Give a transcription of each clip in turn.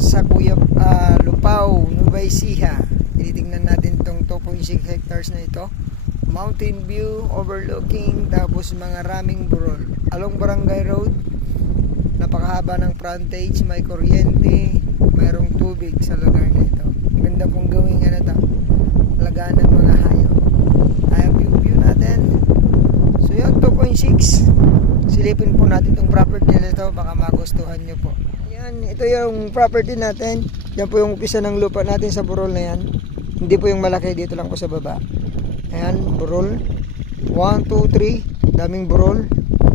sa Lupao, Nueva Ecija. Tinitingnan natin tong 2.6 hectares na ito. Mountain view, overlooking, tapos mga raming burol. Along Barangay Road, napakahaba ng frontage, may kuryente, mayroong tubig sa lugar na ito. Ganda pong gawing alagaan ng mga hayop. Ayan yung view natin. So yun, 2.6. Silipin po natin itong property na ito, baka magustuhan nyo po. Ayan, ito yung property natin. Yan po yung umpisa ng lupa natin sa burol na yan. Hindi po yung malaki, dito lang po sa baba. Ayan, burol. 1, 2, 3. Daming burol.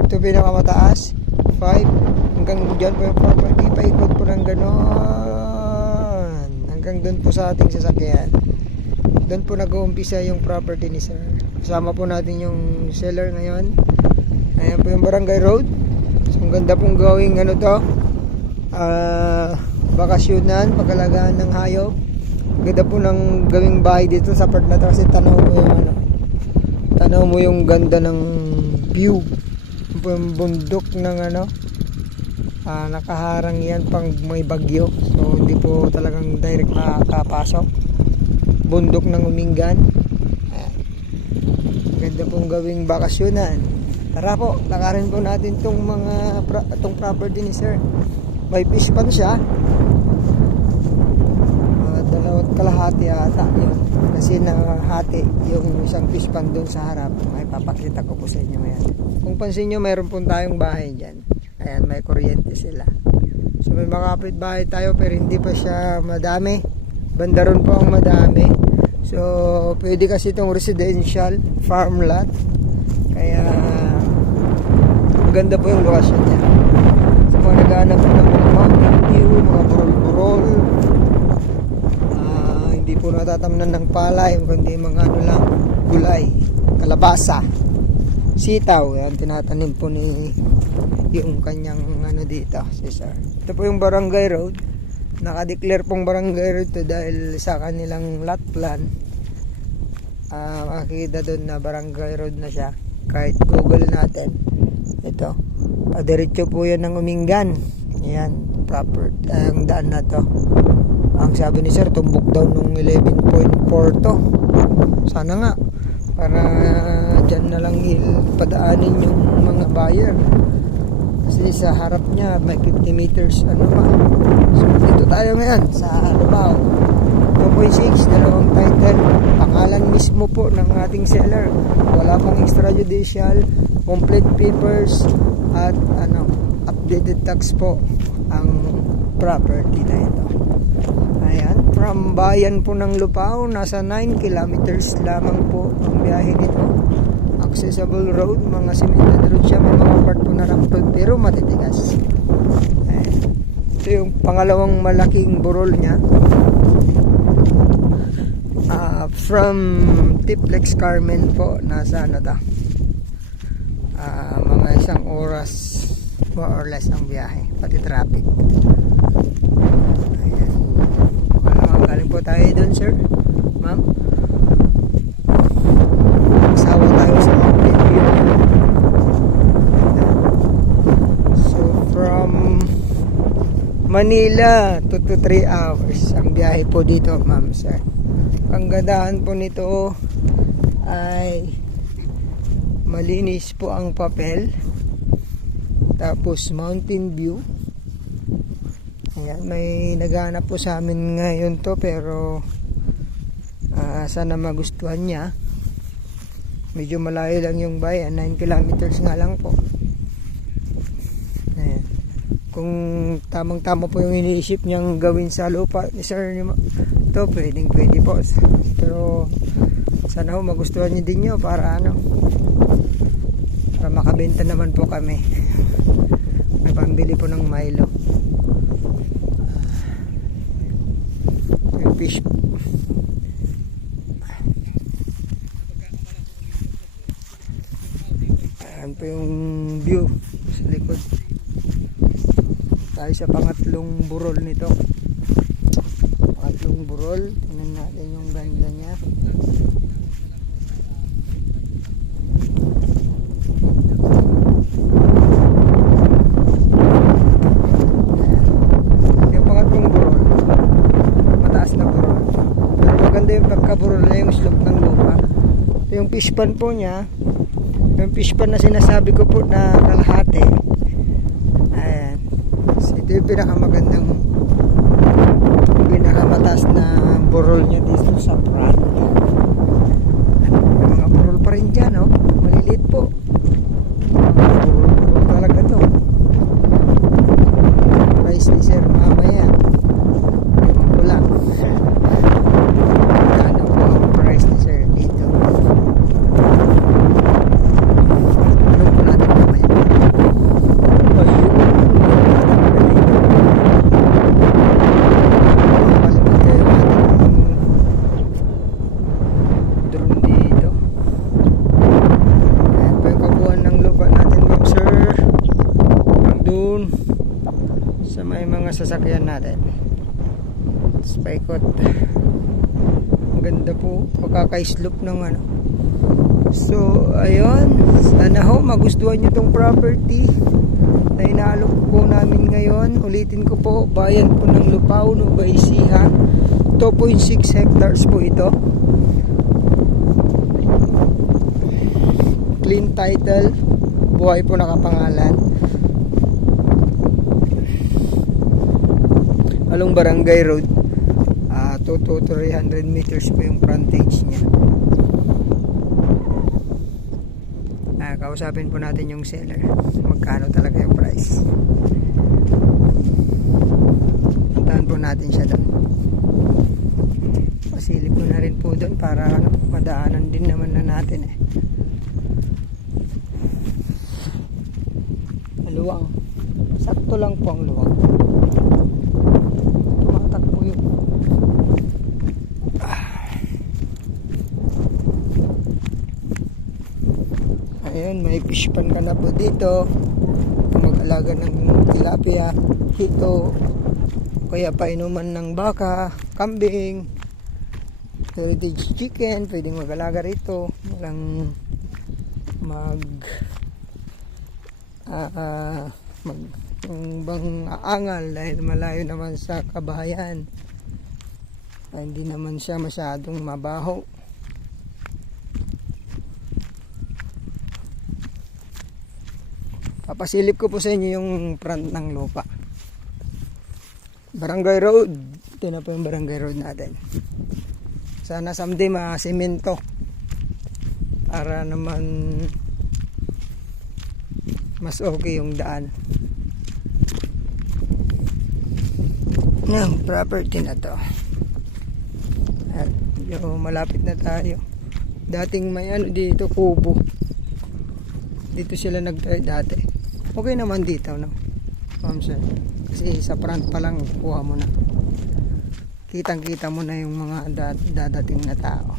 Ito pinakamataas. 5. Hanggang dyan po yung property. Paikot po ng ganon. Hanggang doon po sa ating sasakyan. Doon po nag-uumpisa yung property ni sir. Kasama po natin yung seller ngayon. Ayan po yung Barangay Road. So, ang ganda pong gawing bakasyonan, pagalagaan ng hayop. Ganda po ng gawing bahay dito sa part na to kasi tanaw mo yung ganda ng view. Yung bundok ng nakaharang yan pang may bagyo. So hindi po talagang direct makakapasok. Bundok ng Umingan. Ganda pong gawing bakasyonan. Tara po, lakarin po natin tong property ni sir. May fish pan siya. 2 kalahati ata yun. Kasi nahati yung isang fish pan doon sa harap. May papakita ko po sa inyo ngayon. Kung pansin nyo, mayroon po tayong bahay dyan. Ayan, may kuryente sila. So may makapit bahay tayo pero hindi pa siya madami. Bandaron po ang madami. So pwede kasi itong residential farm lot. Kaya maganda po yung lokasyon niya. So kung naghahanap po ng mga mountain view, mga burol-burol, hindi po natatamnan ng palay, kundi mga lang, gulay, kalabasa, sitaw. Yan, tinatanim po ni yung kanyang dito, si sir. Ito po yung Barangay Road. Nakadeclare pong Barangay Road to dahil sa kanilang lot plan. Makikita doon na Barangay Road na siya. Kahit Google natin. Ito. Diretso po yan ng Umingan. Yan. Proper. Ang daan na to. Ang sabi ni sir, tumbok daw nung 11.4 to. Sana nga. Para dyan na lang padaanin yung mga buyer. Kasi sa harap niya may 50 meters So dito tayo ngayon sa Lupao. 2.6, dalawang title. Pangalan mismo po ng ating seller. Wala pang extrajudicial, complete papers at updated tax po ang property na ito. Ayan, from bayan po ng Lupao, nasa 9 kilometers lamang po ang biyahe nito. Accessible road, mga cemented road siya, may mga part po na rock road pero matitigas. Ayan. Ito yung pangalawang malaking burol niya. From Tiplex Carmen po, nasa mga isang oras more or less ang biyahe, pati traffic. Ayan. Galing po tayo dun sir, ma'am. Sawa tayo sa mountain view. So from Manila 2 to 3 hours ang biyahe po dito, ma'am sir. Ang gandahan po nito ay malinis po ang papel, tapos mountain view. Ayan, may naghahanap po sa amin ngayon to pero sana magustuhan niya. Medyo malayo lang yung bayan, 9 kilometers nga lang po. Ayan. Kung tamang-tama po yung iniisip niyang gawin sa lupa ni sir ito, pwede po. Pero sana ho magustuhan niyo din nyo para para makabenta naman po kami. May pambili po ng Milo. Yung fish. Ayan po yung view sa likod. Tayo sa pangatlong burol nito. Pangatlong burol. Tingnan natin yung ganda niya. Yung pangatlong burol. pagka-burol na yung slope ng lupa. Ito yung fish pan po niya. Yung fish pan na sinasabi ko po na kalahati. Ayan. So, ito yung pinakamataas na burol niya dito sa front. May mga burol pa rin dyan, oh. Maliliit po. Burol talaga to. Price ni sir mamaya. Ewan ko lang. Ano po ang price ni sir dito? Ano po natin mamaya? Sa may mga sasakyan natin. Paikot. Ang ganda po pagkaka-slope ng ano. So ayun, sana ho magustuhan nyo tong property na inaalok po namin ngayon. Ulitin ko po, bayan po ng Lupao, Nueva Ecija. 2.6 hectares po ito. Clean title, buhay po nakapangalan. Along Barangay Road, 2 to 300 meters po yung frontage niya. Kausapin po natin yung seller, magkano talaga yung price. Puntahan po natin siya doon. Pasilip ko na rin po doon para madaanan din naman na natin Luwang, sakto lang po ang luwang. Ayun, may fish pan ka na po dito. Mag-alaga ng tilapia, hito, kaya painuman ng baka, kambing, heritage chicken, pwedeng mag-alaga rito. Walang bang aangal dahil malayo naman sa kabahayan. Hindi naman siya masyadong mabaho. Papasilip ko po sa inyo yung front ng lupa. Barangay Road. Ito na po yung Barangay Road natin. Sana someday ma-semento para naman mas okay yung daan. Yung property na to. At yung malapit na tayo. Dating may ano dito, kubo. Dito sila nagtry dati. Okay naman dito, no? Ma'am sir. Kasi sa front pa lang kuha mo na. Kitang-kita mo na yung mga dadating na tao.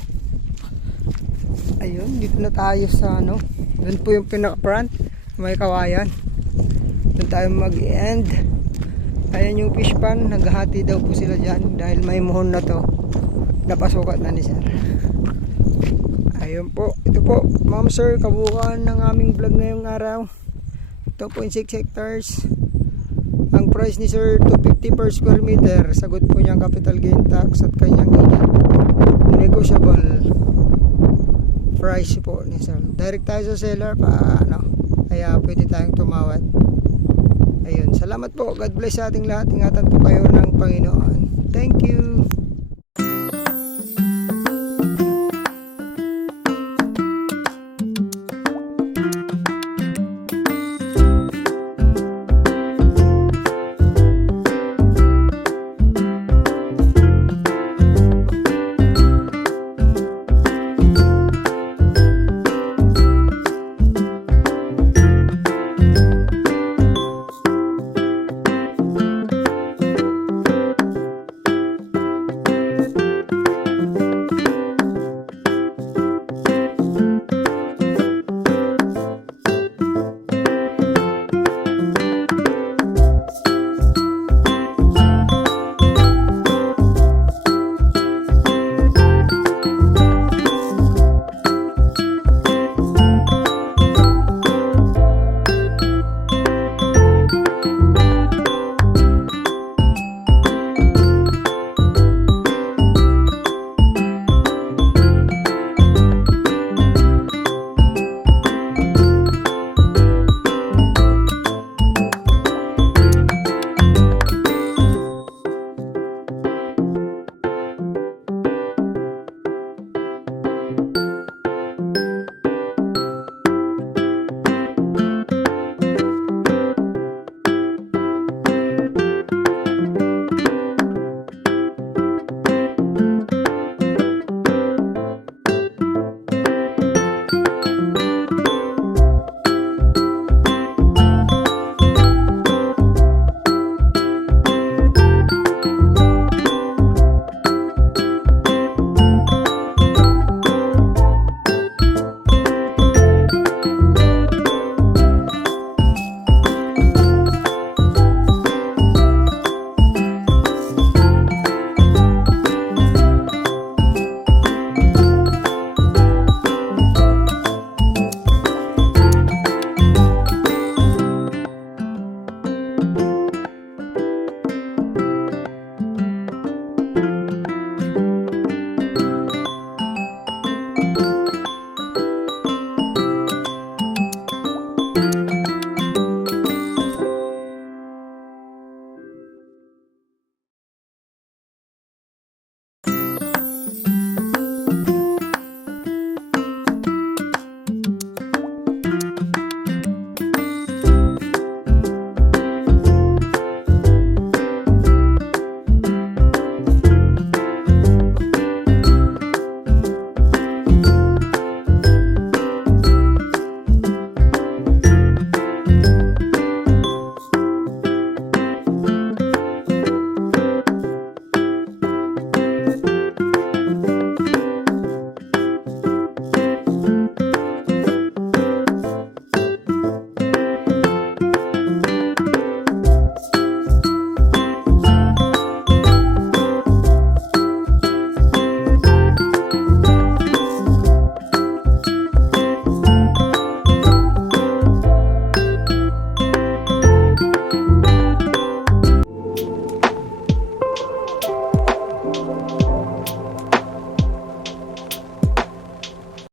Ayun, dito na tayo sa ano. Doon po yung pinaka-front. May kawayan. Doon tayo mag-end. Ayan yung fish pan. Naghahati daw po sila dyan. Dahil may muhon na to. Napasukat na ni sir. Ayun po. Ito po, ma'am sir, kabuuan ng aming vlog ngayong araw. 2.6 hectares. Ang price ni sir, 250 per square meter. Sagot po niya ang capital gain tax at kanyang negotiable price po ni sir. Direct tayo sa seller kaya pwede tayong tumawad. Ayun, salamat po. God bless sa ating lahat. Ingatan po kayo ng Panginoon. Thank you.